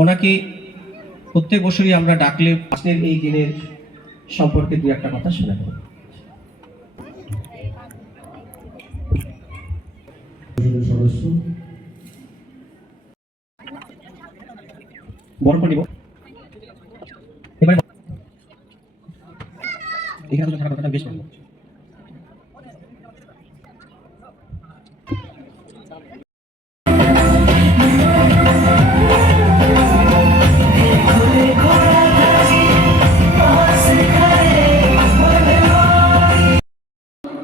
ওনাকে প্রত্যেক বছরই আমরা ডাকলে আজকের এই দিনের সম্পর্কে দু একটা কথা শোনাবো। সদস্য বরণ করে নিব। এবারে এখানে তো কথাটা বেশ বলবো।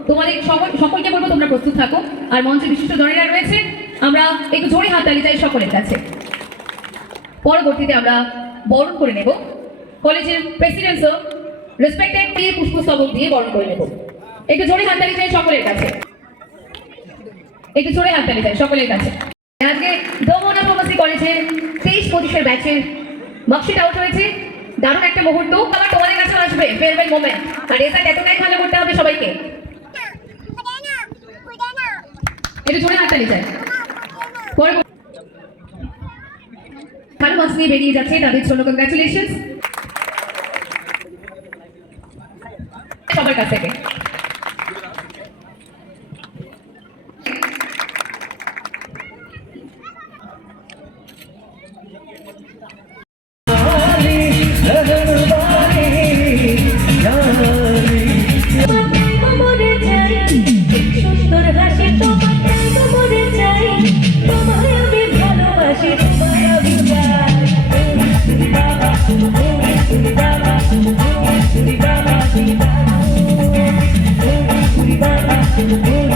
তোমাদের সকলকে বলবো তোমরা প্রস্তুত থাকো। আর মঞ্চে বিশিষ্ট জনেরা রয়েছে, আমরা একটু জোরে হাততালি চাই সকলের কাছে। পরবর্তীতে আমরা বরণ করে নেব কলেজের প্রেসিডেন্ট স্যার রেসপেক্টেড দিয়ে পুষ্পস্তবক দিয়ে বরণ করে নেব। একটু জোরে হাততালি চাই সকলের কাছে, একটু জোরে হাততালি চাই সকলের কাছে। আজকে দমনা ফার্মাসি কলেজে 23-25 ব্যাচের মার্কশিট আউট হয়েছে। দারুণ একটা মুহূর্ত। আবার তোমাদের কাছে আসবে ফেয়ারওয়েল মোমেন্ট, আর রেজাল্ট এতটাই ভালো করতে হবে সবাইকে। একটু জোরে হাততালি চাই। ভালো মার্কস নিয়ে বেরিয়ে যাচ্ছে, তাদের জন্য কংগ্রাচুলেশনস সবার কাছ থেকে। Oh